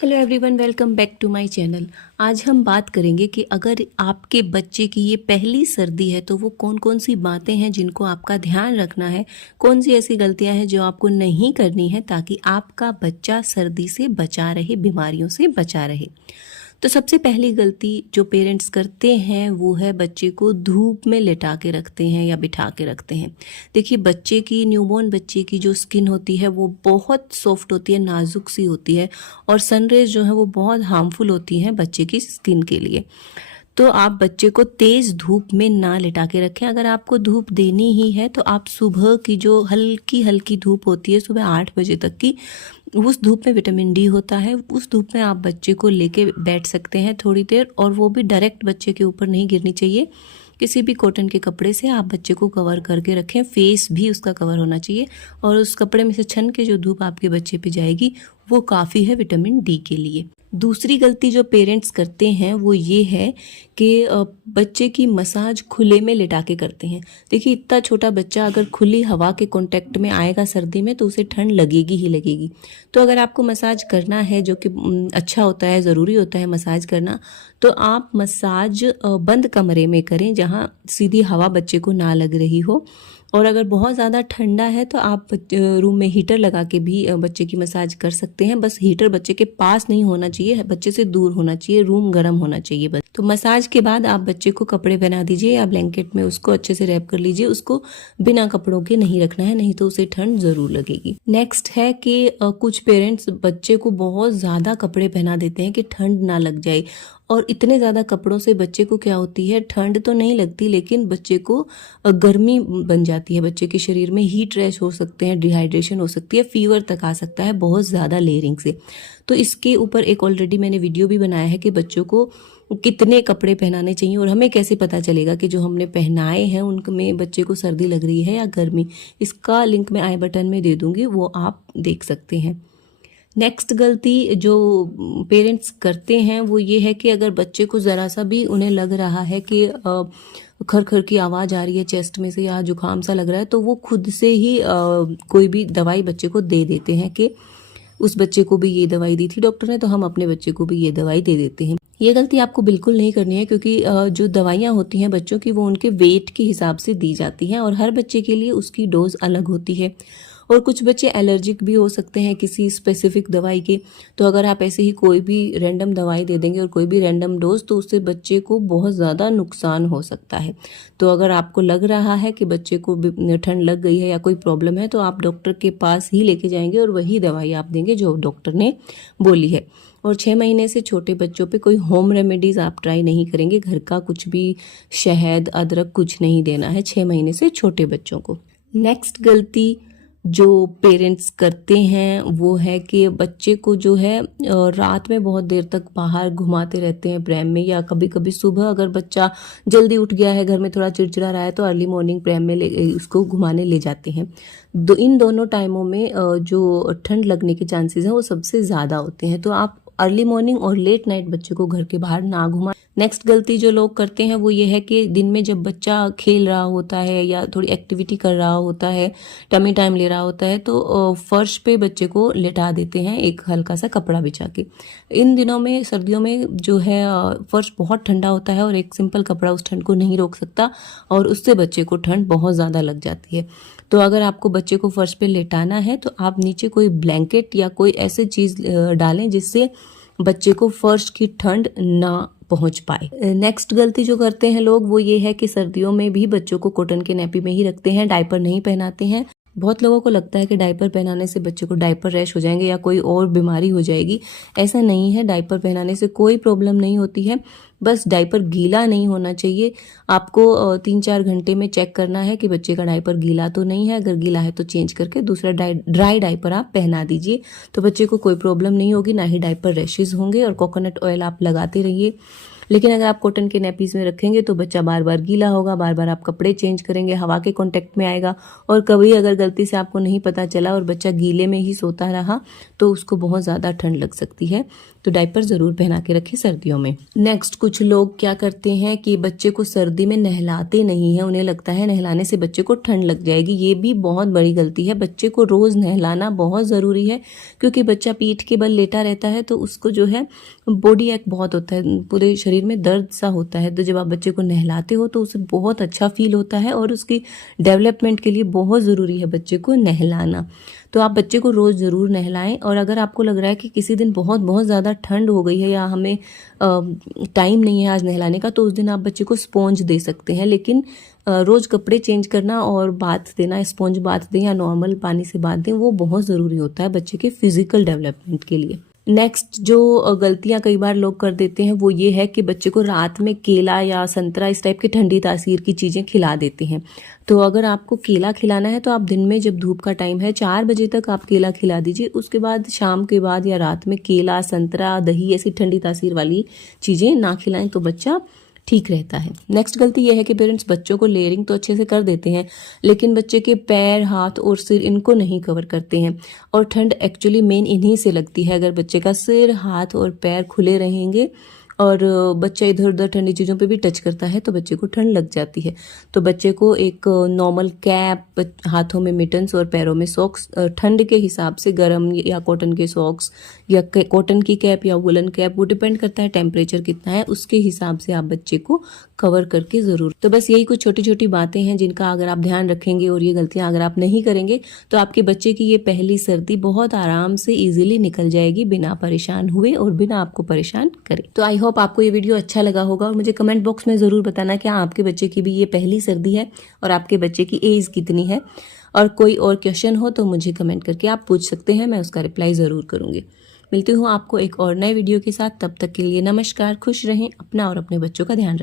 Hello everyone, welcome back to my channel. आज हम बात करेंगे कि अगर आपके बच्चे की ये पहली सर्दी है तो वो कौन कौन सी बातें हैं जिनको आपका ध्यान रखना है, कौन सी ऐसी गलतियां हैं जो आपको नहीं करनी है ताकि आपका बच्चा सर्दी से बचा रहे, बीमारियों से बचा रहे। तो सबसे पहली गलती जो पेरेंट्स करते हैं वो है बच्चे को धूप में लिटा के रखते हैं या बिठा के रखते हैं। देखिए, बच्चे की, न्यूबॉर्न बच्चे की जो स्किन होती है वो बहुत सॉफ्ट होती है, नाजुक सी होती है, और सनरेज जो है वो बहुत हार्मफुल होती हैं बच्चे की स्किन के लिए। तो आप बच्चे को तेज धूप में ना लिटा के रखें। अगर आपको धूप देनी ही है तो आप सुबह की जो हल्की हल्की धूप होती है, सुबह 8 बजे तक की, उस धूप में विटामिन डी होता है, उस धूप में आप बच्चे को लेके बैठ सकते हैं थोड़ी देर, और वो भी डायरेक्ट बच्चे के ऊपर नहीं गिरनी चाहिए। किसी भी कॉटन के कपड़े से आप बच्चे को कवर करके रखें, फेस भी उसका कवर होना चाहिए, और उस कपड़े में से छन के जो धूप आपके बच्चे पे जाएगी वो काफ़ी है विटामिन डी के लिए। दूसरी गलती जो पेरेंट्स करते हैं वो ये है कि बच्चे की मसाज खुले में लिटा के करते हैं। देखिए, इतना छोटा बच्चा अगर खुली हवा के कांटेक्ट में आएगा सर्दी में तो उसे ठंड लगेगी ही लगेगी। तो अगर आपको मसाज करना है, जो कि अच्छा होता है, ज़रूरी होता है मसाज करना, तो आप मसाज बंद कमरे में करें जहाँ सीधी हवा बच्चे को ना लग रही हो। और अगर बहुत ज़्यादा ठंडा है तो आप रूम में हीटर लगा के भी बच्चे की मसाज कर सकते हैं। बस हीटर बच्चे के पास नहीं होना चाहिए, बच्चे से दूर होना चाहिए, रूम गर्म होना चाहिए बस। तो मसाज के बाद आप बच्चे को कपड़े पहना दीजिए या ब्लैंकेट में उसको अच्छे से रैप कर लीजिए। उसको बिना कपड़ों के नहीं रखना है, नहीं तो उसे ठंड ज़रूर लगेगी। नेक्स्ट है कि कुछ पेरेंट्स बच्चे को बहुत ज़्यादा कपड़े पहना देते हैं कि ठंड ना लग जाए, और इतने ज़्यादा कपड़ों से बच्चे को क्या होती है, ठंड तो नहीं लगती लेकिन बच्चे को गर्मी बन जाती है, बच्चे के शरीर में हीट रैश हो सकते हैं, डिहाइड्रेशन हो सकती है, फीवर तक आ सकता है बहुत ज़्यादा लेयरिंग से। तो इसके ऊपर एक ऑलरेडी मैंने वीडियो भी बनाया है कि बच्चों को कितने कपड़े पहनाने चाहिए और हमें कैसे पता चलेगा कि जो हमने पहनाए हैं उनमें बच्चे को सर्दी लग रही है या गर्मी। इसका लिंक मैं आई बटन में दे दूँगी, वो आप देख सकते हैं। नेक्स्ट गलती जो पेरेंट्स करते हैं वो ये है कि अगर बच्चे को ज़रा सा भी उन्हें लग रहा है कि खर खर की आवाज़ आ रही है चेस्ट में से या जुकाम सा लग रहा है, तो वो खुद से ही कोई भी दवाई बच्चे को दे देते हैं कि उस बच्चे को भी ये दवाई दी थी डॉक्टर ने तो हम अपने बच्चे को भी ये दवाई दे देते हैं। ये गलती आपको बिल्कुल नहीं करनी है, क्योंकि जो दवाइयाँ होती हैं बच्चों की वो उनके वेट के हिसाब से दी जाती हैं और हर बच्चे के लिए उसकी डोज अलग होती है। और कुछ बच्चे एलर्जिक भी हो सकते हैं किसी स्पेसिफिक दवाई के। तो अगर आप ऐसे ही कोई भी रैंडम दवाई दे देंगे और कोई भी रैंडम डोज, तो उससे बच्चे को बहुत ज़्यादा नुकसान हो सकता है। तो अगर आपको लग रहा है कि बच्चे को ठंड लग गई है या कोई प्रॉब्लम है, तो आप डॉक्टर के पास ही लेके जाएंगे और वही दवाई आप देंगे जो डॉक्टर ने बोली है। और 6 महीने से छोटे बच्चों पे कोई होम रेमेडीज़ आप ट्राई नहीं करेंगे, घर का कुछ भी शहद, अदरक कुछ नहीं देना है 6 महीने से छोटे बच्चों को। नेक्स्ट गलती जो पेरेंट्स करते हैं वो है कि बच्चे को जो है रात में बहुत देर तक बाहर घुमाते रहते हैं प्रैम में, या कभी कभी सुबह अगर बच्चा जल्दी उठ गया है, घर में थोड़ा चिड़चिड़ा रहा है, तो अर्ली मॉर्निंग प्रैम में उसको घुमाने ले जाते हैं। इन दोनों टाइमों में जो ठंड लगने के चांसेस हैं वो सबसे ज़्यादा होते हैं। तो आप अर्ली मॉर्निंग और लेट नाइट बच्चे को घर के बाहर ना घुमाएं। नेक्स्ट गलती जो लोग करते हैं वो ये है कि दिन में जब बच्चा खेल रहा होता है या थोड़ी एक्टिविटी कर रहा होता है, टमी टाइम ले रहा होता है, तो फर्श पे बच्चे को लेटा देते हैं एक हल्का सा कपड़ा बिछा के। इन दिनों में, सर्दियों में जो है फर्श बहुत ठंडा होता है और एक सिंपल कपड़ा उस ठंड को नहीं रोक सकता और उससे बच्चे को ठंड बहुत ज़्यादा लग जाती है। तो अगर आपको बच्चे को फर्श पे लेटाना है तो आप नीचे कोई ब्लैंकेट या कोई ऐसी चीज़ डालें जिससे बच्चे को फर्श की ठंड ना पहुंच पाए। नेक्स्ट गलती जो करते हैं लोग वो ये है कि सर्दियों में भी बच्चों को कॉटन के नैपी में ही रखते हैं, डायपर नहीं पहनाते हैं। बहुत लोगों को लगता है कि डायपर पहनाने से बच्चे को डायपर रैश हो जाएंगे या कोई और बीमारी हो जाएगी। ऐसा नहीं है, डायपर पहनाने से कोई प्रॉब्लम नहीं होती है, बस डायपर गीला नहीं होना चाहिए। आपको 3-4 घंटे में चेक करना है कि बच्चे का डायपर गीला तो नहीं है, अगर गीला है तो चेंज करके दूसरा ड्राई डायपर आप पहना दीजिए, तो बच्चे को कोई प्रॉब्लम नहीं होगी, ना ही डायपर रैशेज होंगे। और कोकोनट ऑयल आप लगाते रहिए। लेकिन अगर आप कॉटन के नैपीज में रखेंगे तो बच्चा बार बार गीला होगा, बार बार आप कपड़े चेंज करेंगे, हवा के कांटेक्ट में आएगा, और कभी अगर गलती से आपको नहीं पता चला और बच्चा गीले में ही सोता रहा तो उसको बहुत ज़्यादा ठंड लग सकती है। तो डायपर ज़रूर पहना के रखें सर्दियों में। नेक्स्ट, कुछ लोग क्या करते हैं कि बच्चे को सर्दी में नहलाते नहीं है, उन्हें लगता है नहलाने से बच्चे को ठंड लग जाएगी। ये भी बहुत बड़ी गलती है। बच्चे को रोज़ नहलाना बहुत ज़रूरी है, क्योंकि बच्चा पीठ के बल लेटा रहता है तो उसको जो है बॉडी एक बहुत होता है, पूरे शरीर में दर्द सा होता है। तो जब आप बच्चे को नहलाते हो तो उसे बहुत अच्छा फील होता है, और उसकी डेवलपमेंट के लिए बहुत ज़रूरी है बच्चे को नहलाना। तो आप बच्चे को रोज़ ज़रूर नहलाएं। और अगर आपको लग रहा है कि किसी दिन बहुत बहुत ज़्यादा ठंड हो गई है या हमें टाइम नहीं है आज नहलाने का, तो उस दिन आप बच्चे को स्पॉन्ज दे सकते हैं। लेकिन रोज़ कपड़े चेंज करना और बाथ देना, स्पॉन्ज बाथ दें या नॉर्मल पानी से बाथ दें, वो बहुत ज़रूरी होता है बच्चे के फिजिकल डेवलपमेंट के लिए। नेक्स्ट, जो गलतियां कई बार लोग कर देते हैं वो ये है कि बच्चे को रात में केला या संतरा इस टाइप की ठंडी तासीर की चीज़ें खिला देते हैं। तो अगर आपको केला खिलाना है तो आप दिन में जब धूप का टाइम है 4 बजे तक आप केला खिला दीजिए। उसके बाद शाम के बाद या रात में केला, संतरा, दही ऐसी ठंडी तासीर वाली चीज़ें ना खिलाएं तो बच्चा ठीक रहता है। नेक्स्ट गलती यह है कि पेरेंट्स बच्चों को लेयरिंग तो अच्छे से कर देते हैं, लेकिन बच्चे के पैर, हाथ और सिर इनको नहीं कवर करते हैं। और ठंड एक्चुअली मेन इन्हीं से लगती है। अगर बच्चे का सिर, हाथ और पैर खुले रहेंगे और बच्चा इधर उधर ठंडी चीज़ों पे भी टच करता है तो बच्चे को ठंड लग जाती है। तो बच्चे को एक नॉर्मल कैप, हाथों में मिटन्स और पैरों में सॉक्स, ठंड के हिसाब से गर्म या कॉटन के सॉक्स या कॉटन की कैप या वुलन कैप, वो डिपेंड करता है टेम्परेचर कितना है, उसके हिसाब से आप बच्चे को कवर करके ज़रूर। तो बस यही कुछ छोटी छोटी बातें हैं जिनका अगर आप ध्यान रखेंगे और ये गलतियां अगर आप नहीं करेंगे तो आपके बच्चे की ये पहली सर्दी बहुत आराम से इजीली निकल जाएगी, बिना परेशान हुए और बिना आपको परेशान करे। तो आई होप आपको ये वीडियो अच्छा लगा होगा, और मुझे कमेंट बॉक्स में ज़रूर बताना क्या आपके बच्चे की भी ये पहली सर्दी है और आपके बच्चे की एज कितनी है। और कोई और क्वेश्चन हो तो मुझे कमेंट करके आप पूछ सकते हैं, मैं उसका रिप्लाई ज़रूर करूँगी। मिलती हूँ आपको एक और नए वीडियो के साथ, तब तक के लिए नमस्कार, खुश रहें, अपना और अपने बच्चों का ध्यान रखें।